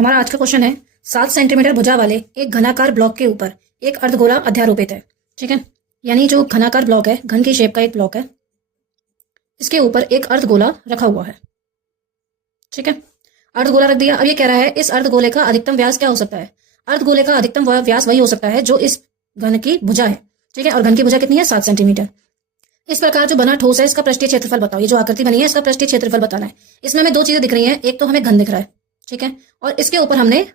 हमारा आज का क्वेश्चन है 7 सेंटीमीटर भुजा वाले एक घनाकार ब्लॉक के ऊपर एक अर्धगोला अध्यारोपित है। ठीक है, यानी जो घनाकार ब्लॉक है, घन की शेप का एक ब्लॉक है, इसके ऊपर एक अर्धगोला रखा हुआ है। ठीक है, अर्धगोला रख दिया। अब ये कह रहा है इस अर्धगोले का अधिकतम व्यास क्या हो सकता है। अर्धगोले का अधिकतम व्यास वही हो सकता है जो इस घन की भुजा है। ठीक है, और घन की भुजा कितनी है, 7 सेंटीमीटर। इस प्रकार जो बना ठोस है इसका पृष्ठीय क्षेत्रफल बताओ। ये जो आकृति बनी है इसका पृष्ठीय क्षेत्रफल बताना है। इसमें हमें दो चीजें दिख रही हैं, एक तो हमें घन दिख रहा है, ठीक है, और इसके ऊपर हमने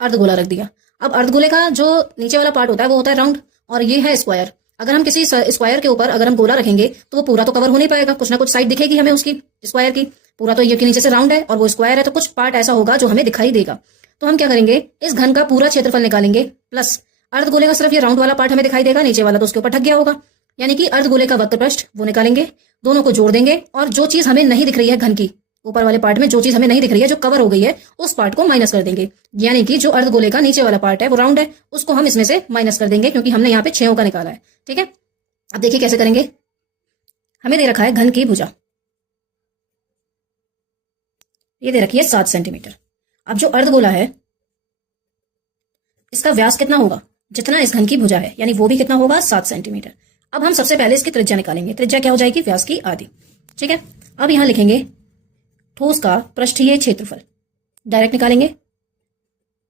अर्धगोला रख दिया। अब अर्धगोले का जो नीचे वाला पार्ट होता है वो होता है राउंड, और ये है स्क्वायर। अगर हम किसी स्क्वायर के ऊपर अगर हम गोला रखेंगे तो वो पूरा तो कवर हो नहीं पाएगा, कुछ ना कुछ साइड दिखेगी हमें उसकी स्क्वायर की। पूरा तो ये के नीचे से राउंड है और वो स्क्वायर है, तो कुछ पार्ट ऐसा होगा जो हमें दिखाई देगा। तो हम क्या करेंगे, इस घन का पूरा क्षेत्रफल निकालेंगे प्लस अर्धगोले का सिर्फ ये राउंड वाला पार्ट हमें दिखाई देगा, नीचे वाला तो उसके ऊपर ढक गया होगा, यानी कि अर्धगोले का वक्र पृष्ठ वो निकालेंगे, दोनों को जोड़ देंगे, और जो चीज हमें नहीं दिख रही है घन की ऊपर वाले पार्ट में, जो चीज हमें नहीं दिख रही है जो कवर हो गई है, उस पार्ट को माइनस कर देंगे। यानी कि जो अर्धगोले का नीचे वाला पार्ट है वो राउंड है, उसको हम इसमें से माइनस कर देंगे, क्योंकि हमने यहाँ पे 6 का निकाला है। ठीक है, अब देखिए कैसे करेंगे। हमें दे रखा है घन की भुजा, ये दे रखी है 7 सेंटीमीटर। अब जो अर्धगोला है इसका व्यास कितना होगा, जितना इस घन की भुजा है, यानी वो भी कितना होगा, 7 सेंटीमीटर। अब हम सबसे पहले इसकी त्रिज्या निकालेंगे। त्रिज्या क्या हो जाएगी, व्यास की आधी। ठीक है, अब यहां लिखेंगे ठोस का पृष्ठीय क्षेत्रफल, डायरेक्ट निकालेंगे।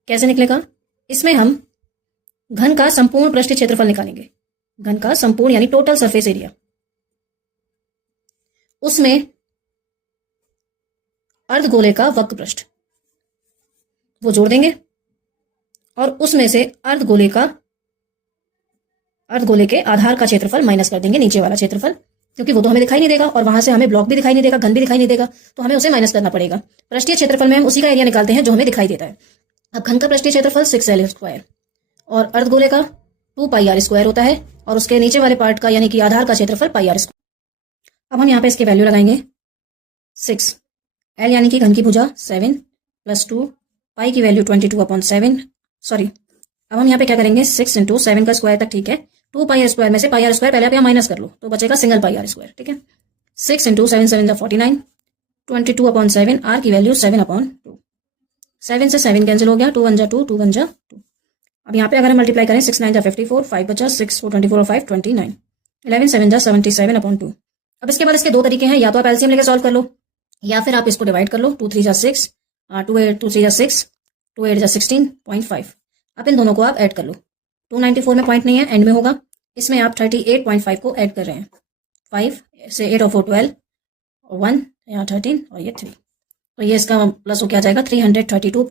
कैसे निकलेगा, इसमें हम घन का संपूर्ण पृष्ठीय क्षेत्रफल निकालेंगे। घन का संपूर्ण यानी टोटल सरफेस एरिया, उसमें अर्धगोले का वक्र पृष्ठ वो जोड़ देंगे, और उसमें से अर्धगोले के आधार का क्षेत्रफल माइनस कर देंगे, नीचे वाला क्षेत्रफल, क्योंकि वो तो हमें दिखाई नहीं देगा और वहां से हमें ब्लॉक भी दिखाई नहीं देगा, घन भी दिखाई नहीं देगा, तो हमें उसे माइनस करना पड़ेगा। पृष्ठीय क्षेत्रफल में हम उसी का एरिया निकालते हैं जो हमें दिखाई देता है। अब घन का पृष्ठीय क्षेत्रफल 6l स्क्वायर और अर्धगोले का 2πr स्क्वायर होता है, और उसके नीचे वाले पार्ट का यानी कि आधार का क्षेत्रफल πr स्क्वायर। अब हम यहाँ पे इसके वैल्यू लगाएंगे 6, l यानी कि घन की भुजा 7 + 2, पाई की वैल्यू 22/7, सॉरी, अब हम यहाँ पे क्या करेंगे, 6 × 7 का स्क्वायर तक ठीक है, 2πr स्क्वायर में से πr स्क्वायर पहले आप यहाँ माइनस कर लो तो बचेगा सिंगल πr स्क्वायर। ठीक है, 6 × 7 7 49, 22/7, r की वैल्यू 7/2, 7 से 7 कैंसिल हो गया, 2 1 2, 2 1 2। अब यहाँ पे अगर हम मल्टीप्लाई करें, 6 9 54, 5 बचा, 6 4 24 और 5 29, 11 7 77/2। अब इसके बाद इसके दो तरीके हैं, या तो आप एलसीएम लेके सॉल्व कर लो, या फिर आप इसको डिवाइड कर लो। 2 3 6, 2 8 2 3 6, 2 8 16.5। अब इन दोनों को आप ऐड कर लो। 294 में पॉइंट नहीं है, एंड में होगा, इसमें आप 38.5 को ऐड कर रहे हैं। 5 से 8 और 4 12, 1 यहाँ 13 और ये 3, तो ये इसका प्लस हो क्या जाएगा, 332